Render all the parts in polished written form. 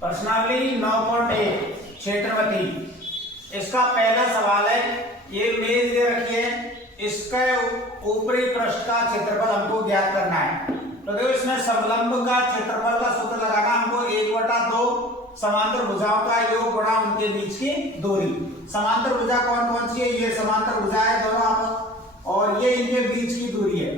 प्रश्नावली 9.1 क्षेत्रवती। इसका पहला सवाल है, ये मेज दे रखी है, इसके ऊपरी पृष्ठ का क्षेत्रफल हमको ज्ञात करना है। तो देखो इसमें समलंब का क्षेत्रफल का सूत्र लगाना हमको 1/2 समांतर भुजाओं का योग गुणा उनके बीच की दूरी। समांतर भुजा कौन कौन सी है? ये समांतर भुजा है दोनों आपस, और ये इनके बीच की दूरी है,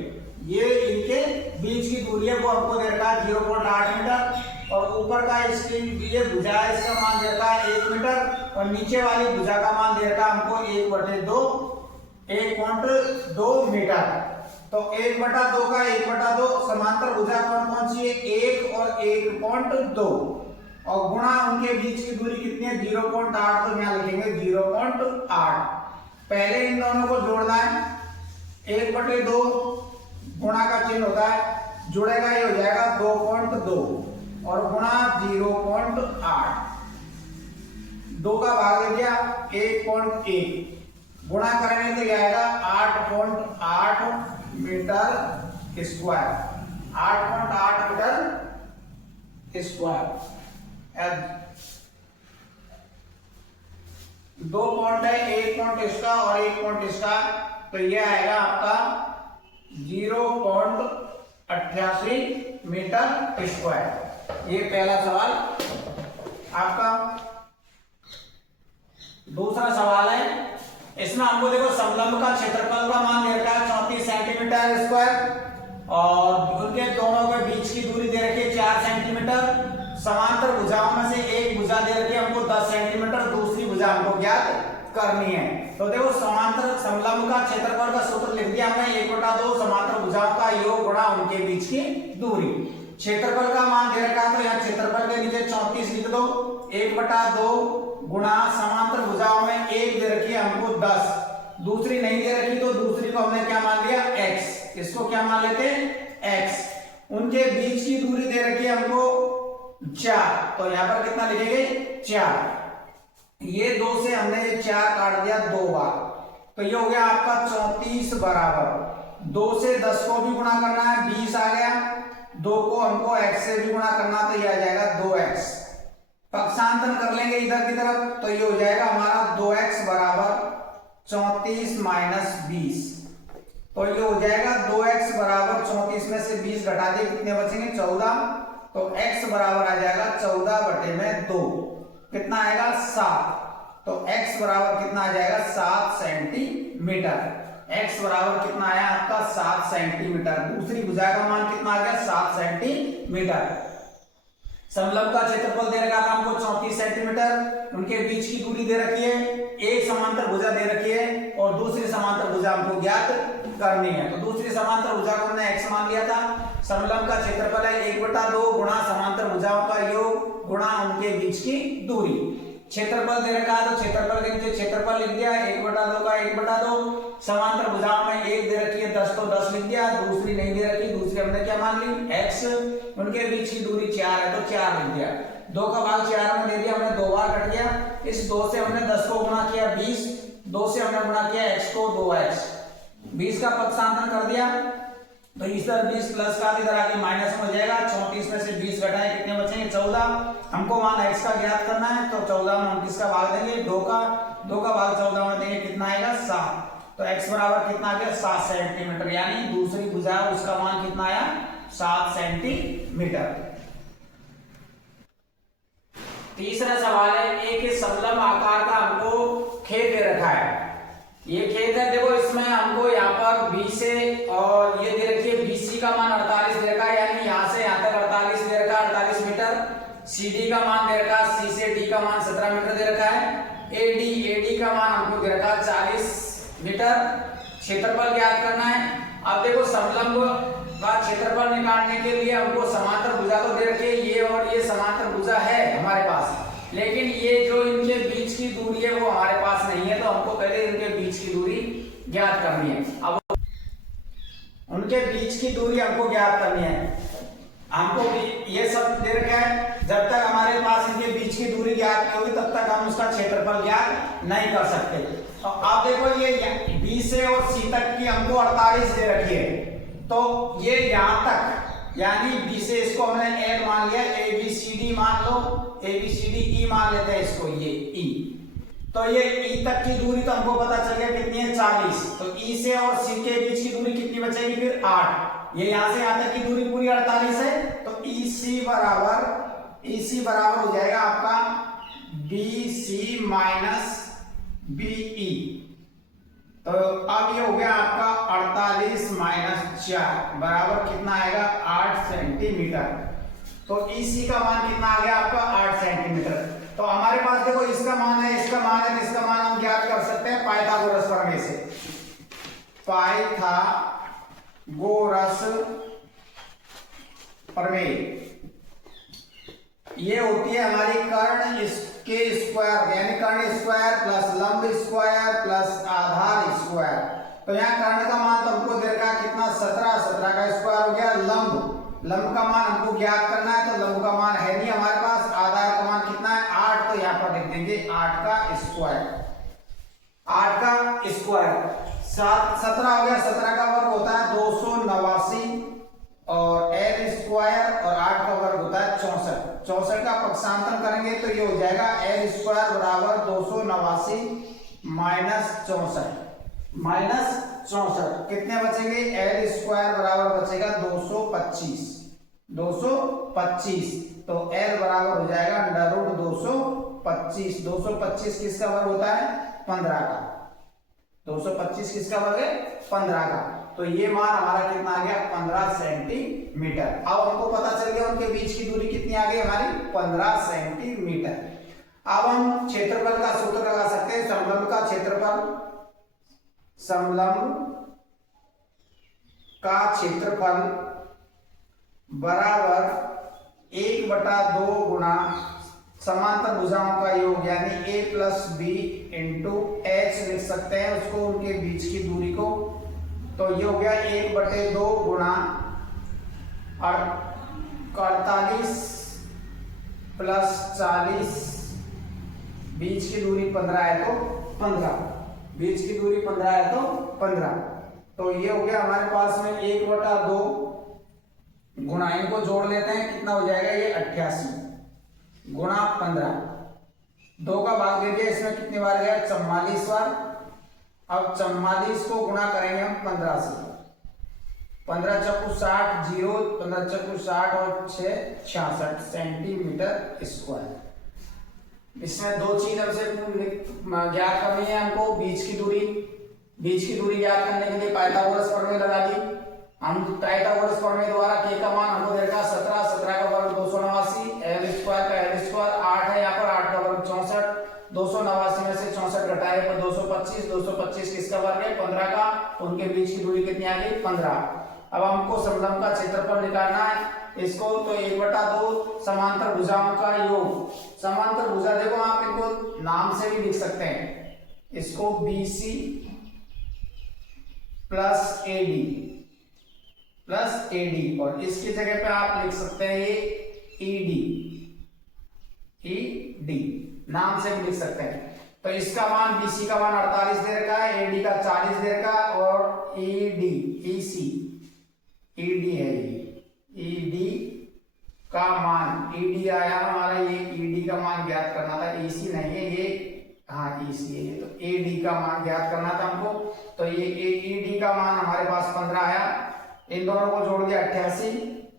ये इनके बीच की दूरी है, वो हमको दे रखा है 0.8 मीटर। और ऊपर का इसकी ये भुजा है, इसका मान दे रखा है 1 मीटर, और नीचे वाली भुजा का मान दे रखा है हमको 1/2 मीटर। तो 1/2 का 1/2 समांतर भुजा कौन कौन सी है? 1 और 1.2, और गुणा उनके बीच की दूरी कितनी है? 0.8। तो यहाँ लिखेंगे 0.8। पहले इन दोनों को जोड़ना है, 1/2 गुणा का चिन्ह होता है, जुड़ेगा ये हो जाएगा 2.2 और गुणा 0.8, 2 का भाग दे दिया 1.1, गुणा करेंगे तो ये आएगा 8.8 metre square, 8.8 metre square. 2 point है, 1 पॉइंट इसका और 1 पॉइंट इसका, तो ये आएगा आपका 0.88 मीटर स्क्वायर। ये पहला सवाल आपका। दूसरा सवाल है, इसमें हमको देखो समलंब का क्षेत्रफल का मान दे रखा है 34 सेंटीमीटर स्क्वायर, और उनके दोनों के बीच की दूरी दे रखी है 4 सेंटीमीटर। समांतर भुजाओं में से एक भुजा दे रखी है हमको 10 सेंटीमीटर, दूसरी भुजा हमको ज्ञात करनी है। तो देखो समांतर समलंब का क्षेत्रफल का सूत्र लिख दिया हमने, 1/2 समांतर भुजाओं का योग गुणा उनके बीच की दूरी। क्षेत्रफल का मान दे रखा है, तो यहाँ क्षेत्रफल के नीचे 34 लिख दो, 1/2 गुणा समांतर भुजाओं में एक दे रखी है हमको 10, दूसरी नहीं दे रखी, तो दूसरी को हमने क्या मान लिया? x। इसको क्या मान लेते हैं? x। उनके बीच की दूरी दे रखी है हमको 4, तो यहां पर कितना लिखेंगे? 4। ये 2 से हमने 4 काट दिया 2 बार, तो ये हो गया आपका 34 बराबर 2 से 10 को भी गुणा करना है, 20 आ गया, 2 को हमको x से भी गुणा करना, तो ये आ जाएगा 2x। पक्षांतर कर लेंगे इधर की तरफ, तो ये हो जाएगा हमारा 2x बराबर 34 माइनस 20, तो ये हो जाएगा 2x बराबर 34 में से 20 घटा दिए, कितने बचेंगे? 14। तो x बराबर आ जाएगा 14/2, कितना आएगा? 7। तो x बराबर कितना आ जाएगा? 7 सेंटीमीटर। x बराबर कितना आया आपका? 7 सेंटीमीटर। दूसरी भुजा का मान कितना आ गया? 7 सेंटीमीटर। समलंब का क्षेत्रफल दे रखा था हमको 34 सेंटीमीटर, उनके बीच की दूरी दे रखी है, एक समांतर भुजा दे रखी है और दूसरी समांतर भुजा हमको ज्ञात करनी है। तो दूसरी समांतर भुजा को हमने x मान लिया था। समलंब का क्षेत्रफल है 1/2 गुणा समांतर भुजाओं का योग गुणा उनके बीच की दूरी। क्षेत्रफल दे रखा है, तो क्षेत्रफल के नीचे क्षेत्रफल लिख दिया, 1/2 का 1/2, समांतर भुजाओं में एक दे रखी है 10, तो 10 लिख दिया, दूसरी नहीं दे रखी, दूसरी हमने क्या मान ली? x। उनके बीच की दूरी 4 है, तो 4 लिख दिया, 2 का भाग 4 में दे दिया हमने, 2 बार कट गया। इस 2 से हमने 10 को गुणा किया 20, 2 से हमने गुणा किया x को 2x, 20 का पक्षांतर कर दिया, तो इधर 20 प्लस का इधर आके माइनस में हो जाएगा, 34 में से 20 घटाए कितने बचेंगे? 14। हमको मान x का ज्ञात करना है, तो 14 में 29 का भाग देंगे, 2 का भाग 14 में देंगे, कितना आएगा? 7। तो x बराबर कितना आ गया? 7 सेंटीमीटर, यानी दूसरी भुजा उसका मान कितना आया? 7 सेंटीमीटर। तीसरा सवाल है, एक समलंब आकार का हमको खेत दे रखा है। ये खेत है, देखो इसमें हमको यहाँ पर B से, और ये दे रखी है BC का मान 48 दे रखा है, यानी यहाँ से यहाँ तक 48 दे रखा है, 48 मीटर। CD का मान दे रखा है, C से D का मान 17 मीटर दे रखा है। AD का मान हमको दे रखा है 40 मीटर। क्षेत्रफल ज्ञात करना है। अब देखो समलंब का क्षेत्रफल निकालने के लिए हमको समांतर भुजा तो दे रखी है, ये और ये समांतर भुजा है हमारे पास, लेकिन ये जो इनके बीच की दूरी है वो हमारे पास नहीं है, तो हमको पहले इनके बीच की दूरी ज्ञात करनी है। अब उनके बीच की दूरी हमको ज्ञात करनी है। हमको ये सब दे रखा है, जब तक हमारे पास इनके बीच की दूरी ज्ञात नहीं होगी तब तक हम उसका क्षेत्रफल ज्ञात नहीं कर सकते। तो आप देखो ये B से और C तक की हमको 48 दे रखी है, तो ये यहां तक यानी B से इसको हमने N मान लिया, AB ABCD मान लो, ABCD मान लेते हैं इसको, ये E। तो ये E तक की दूरी तो हमको पता चल गया कितनी है, 40। तो E से और C के बीच की दूरी कितनी बचेगी फिर, 8। ये यहां से यहां तक की दूरी पूरी 48 है। तो EC बराबर हो जाएगा आपका BC माइनस BE। तो अब ये हो गया आपका 48 माइनस 4 बराबर कितना आएगा, 8 सेंटीमीटर। तो EC का मान कितना आ गया आपका, 8 सेंटीमीटर। तो हमारे पास देखो इसका मान है, इसका मान है, इसका मान हम ज्ञात कर सकते हैं पाइथागोरस प्रमेय से। पाइथागोरस प्रमेय ये होती है हमारी कर्ण के स्क्वायर, यानी कर्ण स्क्वायर प्लस लंब स्क्वायर प्लस आधार स्क्वायर। तो यहाँ कर्ण का मान तो हमको दे रखा है कितना, 17, 17 का स्क्वायर हो गया। लंब का मान हमको ज्ञात करना है, तो लंब का मान है नहीं हमारे पास। आधार का मान कितना है, 8, तो यहाँ पर लिख देंगे 8 का स्क्वायर। 8 का स्क्वायर 17 हो गया, 17 का वर्ग होता है 289 और L स्क्वायर और 8 का वर्ग होता है 64। 64 का पक्षांतर करेंगे तो ये हो जाएगा L स्क्वायर बराबर 289 माइनस 64 कितने बचेंगे, L स्क्वायर बराबर बचेगा 225। तो L बराबर हो जाएगा अंडर रूट 225। 225 किसका वर्ग होता है, 15 का। 225 किसका वर्ग है, 15 का। तो ये मान हमारा कितना आ गया, 15 सेंटीमीटर। अब हमको पता चल गया उनके बीच की दूरी कितनी आ गई हमारी, 15 सेंटीमीटर। अब हम क्षेत्रफल का सूत्र लगा सकते हैं। समलंब का क्षेत्रफल बराबर 1/2 गुना समांतर भुजाओं का योग, यानी A plus B into H लिख सकते हैं उसको, उनके बीच की दूरी को। तो ये हो गया 1/2 गुना 48 प्लस 40, बीच की दूरी 15 है तो 15, बीच की दूरी 15 है तो 15। तो ये हो गया हमारे पास में 1/2 गुना, इनको जोड़ लेते हैं कितना हो जाएगा, ये 88 गुना 15। 2 का भाग दे दिया, इसमें कितनी बार गया, 44 बार। अब 44 को गुणा करेंगे हम 15 से। 15 चक्कू 60, 0, 15 चक्कू 60 और 6 66 सेंटीमीटर स्क्वायर। इसमें 2 चीज हमसे ज्ञात करनी है हमको, बीच की दूरी ज्ञात करने के लिए पाइथागोरस प्रमेय लगा दी हम। पाइथागोरस प्रमेय द्वारा k का मान हमको दे रखा 17, 17 का वर्ग 289, L स्क्वायर का L स्क्वायर 8 है यहाँ पर, 8 का वर्ग 64। 289 में से 64 घटाए पर 225, 225 किसका वर्ग है, 15 का। उनके बीच की दूरी कितनी आ गई, 15। अब हमको समलंब का क्षेत्रफल निकालना है इसको, तो 1/2 समांतर भुजाओं का योग। समांतर भुजा देखो आप इनको नाम से भी लिख सकते हैं, इसको BC प्लस AD और इसकी जगह पे आप लिख सकते हैं ये ED नाम से भी लिख सकते हैं। तो इसका मान BC का मान 48 दे रखा है, AD का 40 दे रखा है और ED है ये, ED का मान, ED आया हमारा, ये ED का मान ज्ञात करना था, EC नहीं है ये, हाँ EC है ये। तो AD का मान ज्ञात करना था हमको, तो ये ED का मान हमारे पास 15 आया। इन दोनों को जोड़ दिया 88,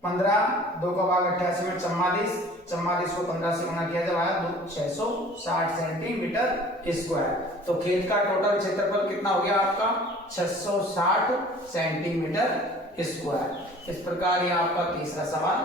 15, 2 का भाग 88 में 44 को 15 से गुणा किया जब आया 660 सेंटीमीटर स्क्वायर। तो खेत का टोटल क्षेत्रफल कितना हो गया आपका, 660 सेंटीमीटर स्क्वायर। इस प्रकार ये आपका तीसरा सवाल